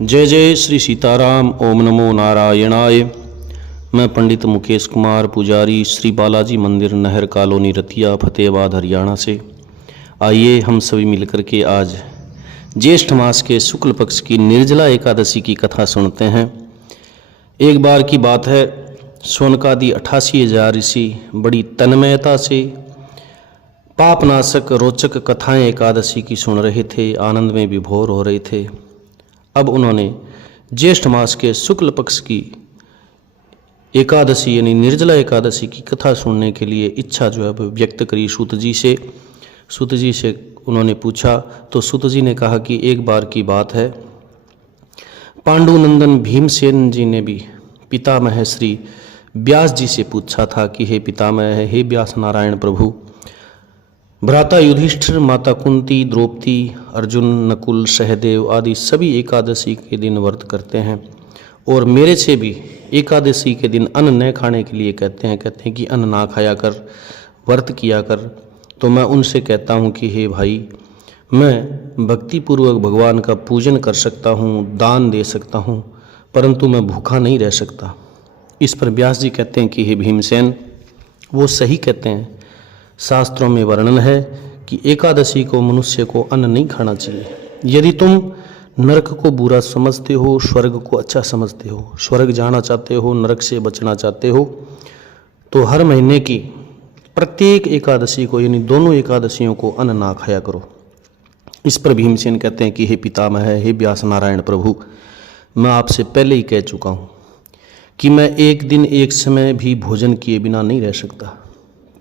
जय जय श्री सीताराम। ओम नमो नारायणाय। मैं पंडित मुकेश कुमार पुजारी, श्री बालाजी मंदिर, नहर कॉलोनी, रतिया, फतेहाबाद, हरियाणा से। आइए हम सभी मिलकर के आज ज्येष्ठ मास के शुक्ल पक्ष की निर्जला एकादशी की कथा सुनते हैं। एक बार की बात है, शौनकादि 88,000 ऋषि बड़ी तन्मयता से पापनाशक रोचक कथाएं एकादशी की सुन रहे थे, आनंद में विभोर हो रहे थे। अब उन्होंने ज्येष्ठ मास के शुक्ल पक्ष की एकादशी यानी निर्जला एकादशी की कथा सुनने के लिए इच्छा जो है व्यक्त करी सूत जी से। सूत जी से उन्होंने पूछा तो सूत जी ने कहा कि एक बार की बात है, पांडुनंदन भीमसेन जी ने भी पितामह श्री व्यास जी से पूछा था कि हे पितामह, हे व्यास नारायण प्रभु, भ्राता युधिष्ठिर, माता कुंती, द्रौपदी, अर्जुन, नकुल, सहदेव आदि सभी एकादशी के दिन व्रत करते हैं और मेरे से भी एकादशी के दिन अन्न न खाने के लिए कहते हैं कि अन्न ना खाया कर, व्रत किया कर। तो मैं उनसे कहता हूँ कि हे भाई, मैं भक्तिपूर्वक भगवान का पूजन कर सकता हूँ, दान दे सकता हूँ, परंतु मैं भूखा नहीं रह सकता। इस पर व्यास जी कहते हैं कि हे भीमसेन, वो सही कहते हैं। शास्त्रों में वर्णन है कि एकादशी को मनुष्य को अन्न नहीं खाना चाहिए। यदि तुम नरक को बुरा समझते हो, स्वर्ग को अच्छा समझते हो, स्वर्ग जाना चाहते हो, नरक से बचना चाहते हो, तो हर महीने की प्रत्येक एकादशी को यानी दोनों एकादशियों को अन्न ना खाया करो। इस पर भीमसेन कहते हैं कि हे पितामह, हे व्यास नारायण प्रभु, मैं आपसे पहले ही कह चुका हूँ कि मैं एक दिन एक समय भी भोजन किए बिना नहीं रह सकता।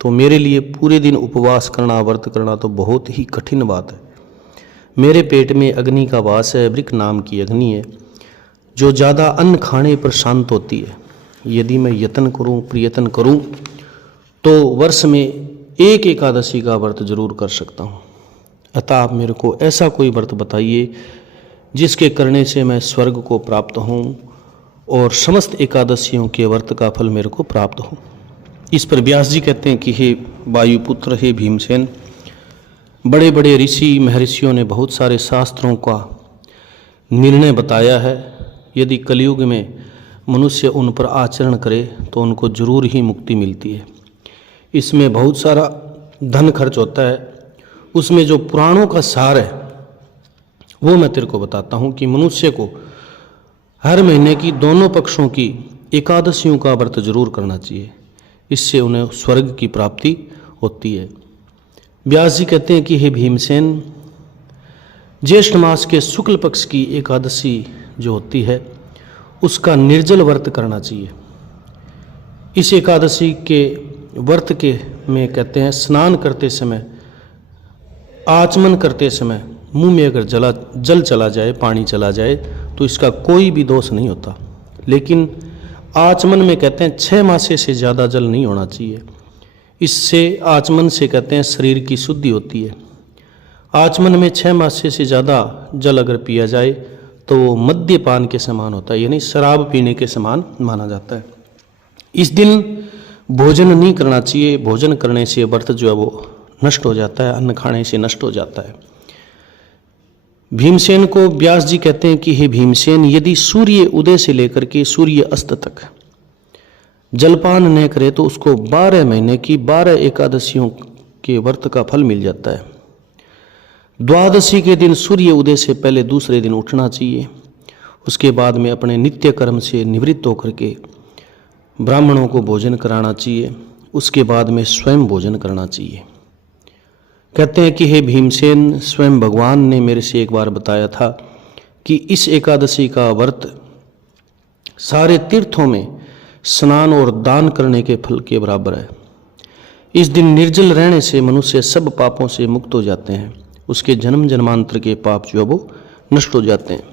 तो मेरे लिए पूरे दिन उपवास करना, व्रत करना तो बहुत ही कठिन बात है। मेरे पेट में अग्नि का वास है, वृक नाम की अग्नि है जो ज़्यादा अन्न खाने पर शांत होती है। यदि मैं यत्न करूं, प्रयत्न करूं तो वर्ष में एक एकादशी का व्रत जरूर कर सकता हूं। अतः आप मेरे को ऐसा कोई व्रत बताइए जिसके करने से मैं स्वर्ग को प्राप्त हों और समस्त एकादशियों के व्रत का फल मेरे को प्राप्त हो। इस पर व्यास जी कहते हैं कि हे वायुपुत्र, हे भीमसेन, बड़े बड़े ऋषि महर्षियों ने बहुत सारे शास्त्रों का निर्णय बताया है। यदि कलयुग में मनुष्य उन पर आचरण करे तो उनको जरूर ही मुक्ति मिलती है। इसमें बहुत सारा धन खर्च होता है। उसमें जो पुराणों का सार है वो मैं तेरे को बताता हूँ कि मनुष्य को हर महीने की दोनों पक्षों की एकादशियों का व्रत जरूर करना चाहिए। इससे उन्हें स्वर्ग की प्राप्ति होती है। व्यास जी कहते हैं कि हे भीमसेन, ज्येष्ठ मास के शुक्ल पक्ष की एकादशी जो होती है उसका निर्जल व्रत करना चाहिए। इस एकादशी के व्रत के में कहते हैं स्नान करते समय, आचमन करते समय मुंह में अगर जल चला जाए, पानी चला जाए तो इसका कोई भी दोष नहीं होता। लेकिन आचमन में कहते हैं 6 मासे से ज़्यादा जल नहीं होना चाहिए। इससे आचमन से कहते हैं शरीर की शुद्धि होती है। आचमन में 6 मासे से ज़्यादा जल अगर पिया जाए तो वो मद्यपान के समान होता है, यानी शराब पीने के समान माना जाता है। इस दिन भोजन नहीं करना चाहिए। भोजन करने से व्रत जो है वो नष्ट हो जाता है, अन्न खाने से नष्ट हो जाता है। भीमसेन को व्यास जी कहते हैं कि हे भीमसेन, यदि सूर्य उदय से लेकर के सूर्य अस्त तक जलपान न करे तो उसको 12 महीने की 12 एकादशियों के व्रत का फल मिल जाता है। द्वादशी के दिन सूर्य उदय से पहले दूसरे दिन उठना चाहिए। उसके बाद में अपने नित्य कर्म से निवृत्त होकर के ब्राह्मणों को भोजन कराना चाहिए। उसके बाद में स्वयं भोजन करना चाहिए। कहते हैं कि हे भीमसेन, स्वयं भगवान ने मेरे से एक बार बताया था कि इस एकादशी का व्रत सारे तीर्थों में स्नान और दान करने के फल के बराबर है। इस दिन निर्जल रहने से मनुष्य सब पापों से मुक्त हो जाते हैं। उसके जन्म जन्मांतर के पाप जो है वो नष्ट हो जाते हैं।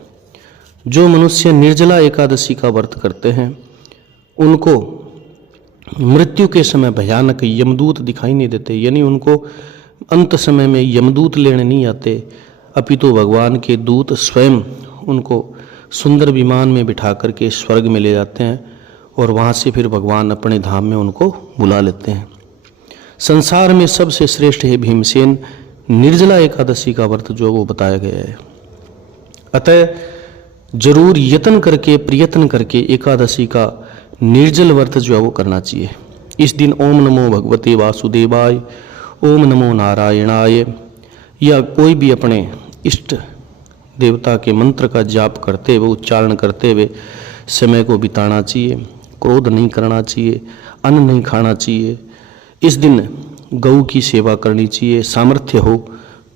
जो मनुष्य निर्जला एकादशी का व्रत करते हैं उनको मृत्यु के समय भयानक यमदूत दिखाई नहीं देते, यानी उनको अंत समय में यमदूत लेने नहीं आते, अपितु भगवान के दूत स्वयं उनको सुंदर विमान में बिठा करके स्वर्ग में ले जाते हैं और वहाँ से फिर भगवान अपने धाम में उनको बुला लेते हैं। संसार में सबसे श्रेष्ठ है भीमसेन निर्जला एकादशी का व्रत जो वो बताया गया है। अतः जरूर यत्न करके प्रयत्न करके एकादशी का निर्जल व्रत जो है वो करना चाहिए। इस दिन ओम नमो भगवते वासुदेवाय, ओम नमो नारायणाय या कोई भी अपने इष्ट देवता के मंत्र का जाप करते हुए, उच्चारण करते हुए समय को बिताना चाहिए। क्रोध नहीं करना चाहिए, अन्न नहीं खाना चाहिए। इस दिन गौ की सेवा करनी चाहिए, सामर्थ्य हो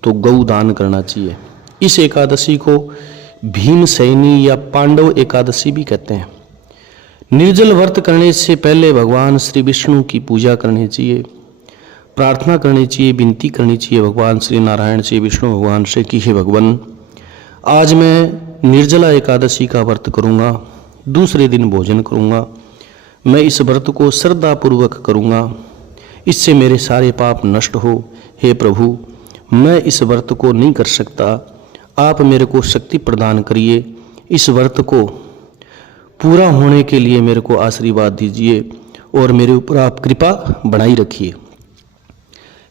तो गौ दान करना चाहिए। इस एकादशी को भीमसेनी या पांडव एकादशी भी कहते हैं। निर्जल व्रत करने से पहले भगवान श्री विष्णु की पूजा करनी चाहिए, प्रार्थना करनी चाहिए, विनती करनी चाहिए भगवान श्री नारायण से, विष्णु भगवान से कि हे भगवान, आज मैं निर्जला एकादशी का व्रत करूँगा, दूसरे दिन भोजन करूँगा, मैं इस व्रत को श्रद्धापूर्वक करूँगा, इससे मेरे सारे पाप नष्ट हो। हे प्रभु, मैं इस व्रत को नहीं कर सकता, आप मेरे को शक्ति प्रदान करिए, इस व्रत को पूरा होने के लिए मेरे को आशीर्वाद दीजिए और मेरे ऊपर आप कृपा बनाई रखिए।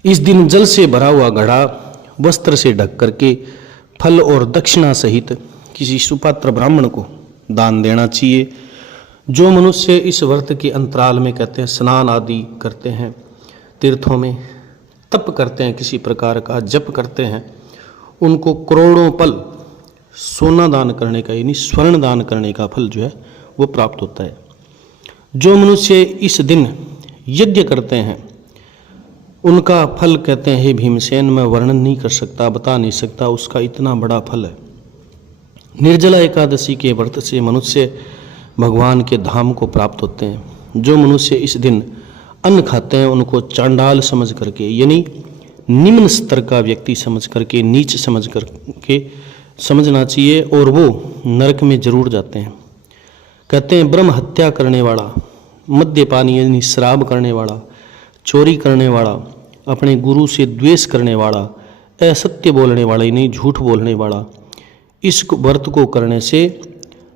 इस दिन जल से भरा हुआ घड़ा वस्त्र से ढक करके फल और दक्षिणा सहित किसी सुपात्र ब्राह्मण को दान देना चाहिए। जो मनुष्य इस व्रत के अंतराल में कहते हैं स्नान आदि करते हैं, तीर्थों में तप करते हैं, किसी प्रकार का जप करते हैं, उनको करोड़ों पल सोना दान करने का यानी स्वर्ण दान करने का फल जो है वो प्राप्त होता है। जो मनुष्य इस दिन यज्ञ करते हैं उनका फल कहते हैं हे भीमसेन, मैं वर्णन नहीं कर सकता, बता नहीं सकता, उसका इतना बड़ा फल है। निर्जला एकादशी के व्रत से मनुष्य भगवान के धाम को प्राप्त होते हैं। जो मनुष्य इस दिन अन्न खाते हैं उनको चांडाल समझ करके यानी निम्न स्तर का व्यक्ति समझ करके, नीच समझ करके समझना चाहिए और वो नरक में जरूर जाते हैं। कहते हैं ब्रह्म हत्या करने वाला, मद्यपानी यानी शराब करने वाला, चोरी करने वाला, अपने गुरु से द्वेष करने वाला, असत्य बोलने वाला यानी झूठ बोलने वाला, इस व्रत को करने से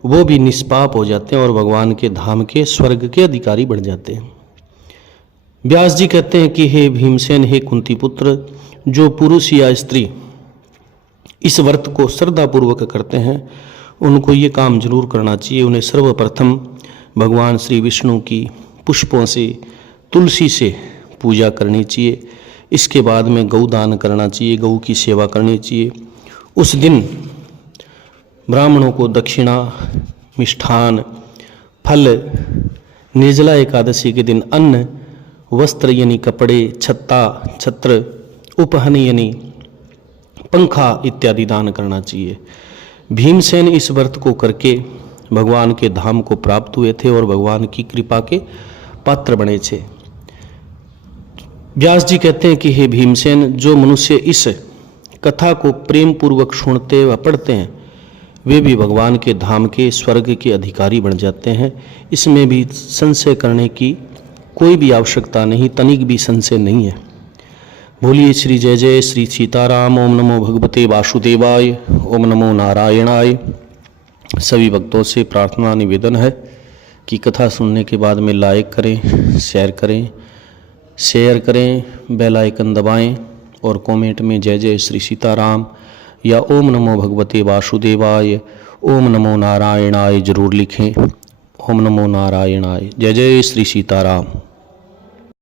वो भी निष्पाप हो जाते हैं और भगवान के धाम के स्वर्ग के अधिकारी बन जाते हैं। व्यास जी कहते हैं कि हे भीमसेन, हे कुंती पुत्र, जो पुरुष या स्त्री इस व्रत को श्रद्धापूर्वक करते हैं उनको ये काम जरूर करना चाहिए। उन्हें सर्वप्रथम भगवान श्री विष्णु की पुष्पों से, तुलसी से पूजा करनी चाहिए। इसके बाद में गौ दान करना चाहिए, गौ की सेवा करनी चाहिए। उस दिन ब्राह्मणों को दक्षिणा, मिष्ठान, फल, निर्जला एकादशी के दिन अन्न, वस्त्र यानी कपड़े, छत्ता, छत्र, उपहन यानी पंखा इत्यादि दान करना चाहिए। भीमसेन इस व्रत को करके भगवान के धाम को प्राप्त हुए थे और भगवान की कृपा के पात्र बने थे। व्यास जी कहते हैं कि हे भीमसेन, जो मनुष्य इस कथा को प्रेम पूर्वक सुनते व पढ़ते हैं वे भी भगवान के धाम के स्वर्ग के अधिकारी बन जाते हैं। इसमें भी संशय करने की कोई भी आवश्यकता नहीं, तनिक भी संशय नहीं है। बोलिए श्री जय जय श्री सीताराम। ओम नमो भगवते वासुदेवाय, ओम नमो नारायणाय। सभी भक्तों से प्रार्थना निवेदन है कि कथा सुनने के बाद में लाइक करें, शेयर करें, बेल आइकन दबाएं और कमेंट में जय जय श्री सीताराम या ओम नमो भगवते वासुदेवाय, ओम नमो नारायणाय जरूर लिखें। ओम नमो नारायणाय। जय जय श्री सीताराम।